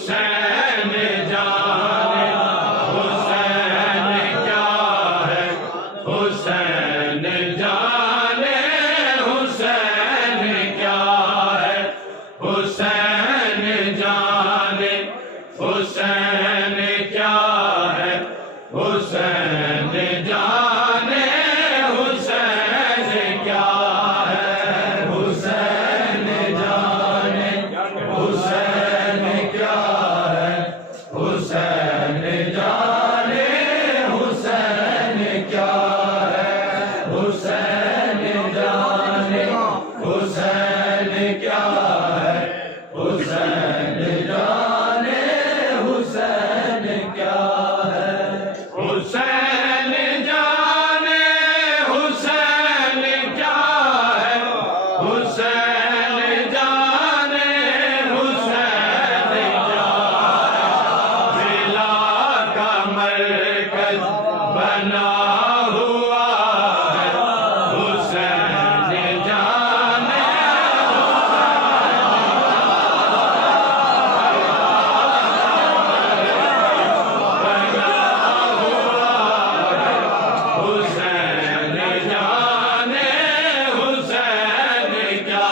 حسین جانے حسین کیا ہے، حسین جانے حسین کیا ہے، حسین جانے حسین کیا ہے، حسین جانے حسین کیا ہے، حسین جانے حسین کیا ہے، حسین جانے حسین کیا ہے، حسین جانے حسین کیا ہے، حسین جانے حسین کیا ہے، حسین جانے حسین کیا ہے، حسین جانے حسین کیا ہے، ضلع کا مرکز بنا ہوا ہے، حسین جانے حسین جانے حسین کیا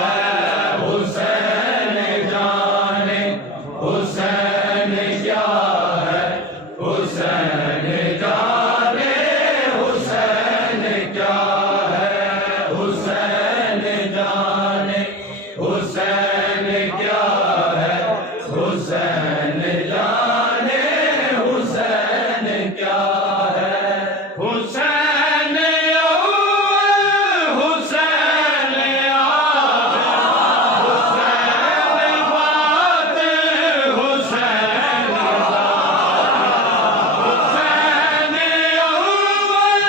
ہے، حسین جانے حسین کیا ہے، حسین جانے حسین کیا ہے، حسین جانے حسین کیا ہے، حسین جانے حسین کیا ہے، حسین اول حسین آخر، حسین بات حسین حسین اول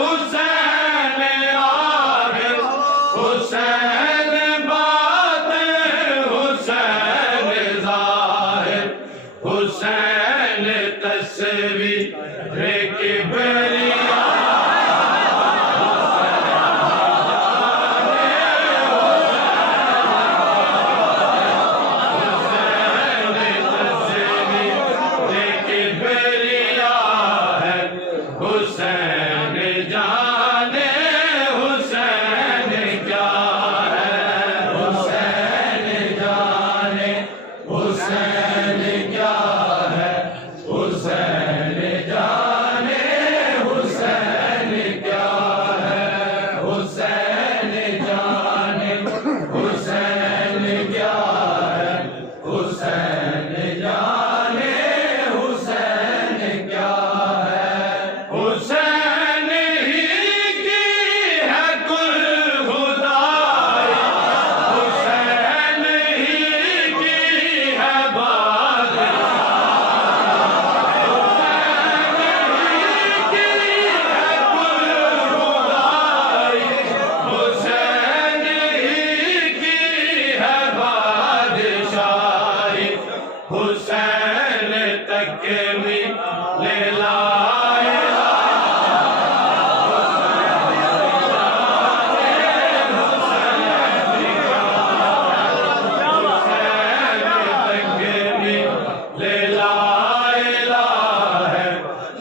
حسین آخر، حسین بات حسین ظاہر، حسین تصویر کبریا، حسین جانے حسین کیا ہے، حسین جانے حسین کیا ہے، حسین جانے حسین کیا ہے، حسین جانے حسین کیا ہے، حسین جانے حسین کیا ہے، حسین ہی کی ہے کل خدائی، حسین ہی کی ہے بادشاہی، حسین ہی کی ہے کل خدائی، حسین ہی کی ہے بادشاہی، حسین تک بھی لے لائے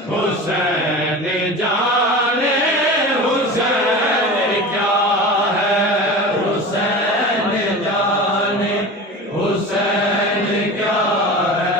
حسین جانے حسین کیا ہے، حسین جانے حسین کیا ہے،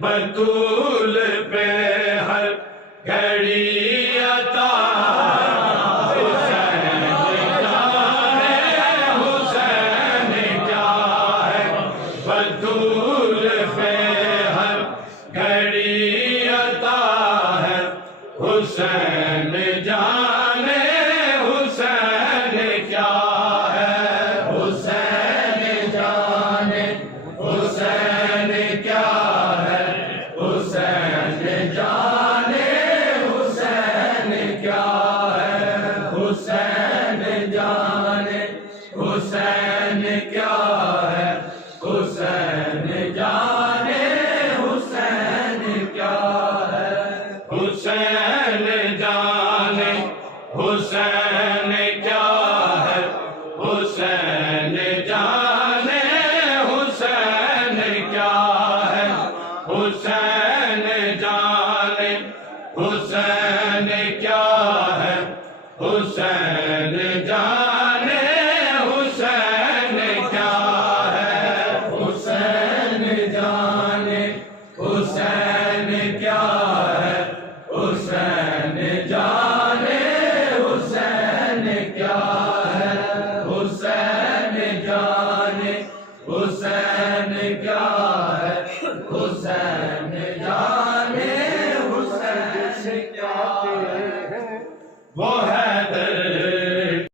بطول پہ ہر گھڑی عطا حسین جانے حسین کیا ہے بطول پہ ہر گھڑی عطا ہے حسین جانے حسین کیا ہے حسین جانے حسین کیا ہے حسین جانے حسین کیا ہے حسین جانے حسین کیا ہے حسین جانے حسین کیا ہے حسین جانے حسین کیا ہے حسین جانے حسین کیا ہے حسین جانے حسین کیا ہے حسین جانے حسین کیا ہے حسین جانے حسین کیا ہے حسین جانے حسین کیا ہے حسین جانے حسین کیا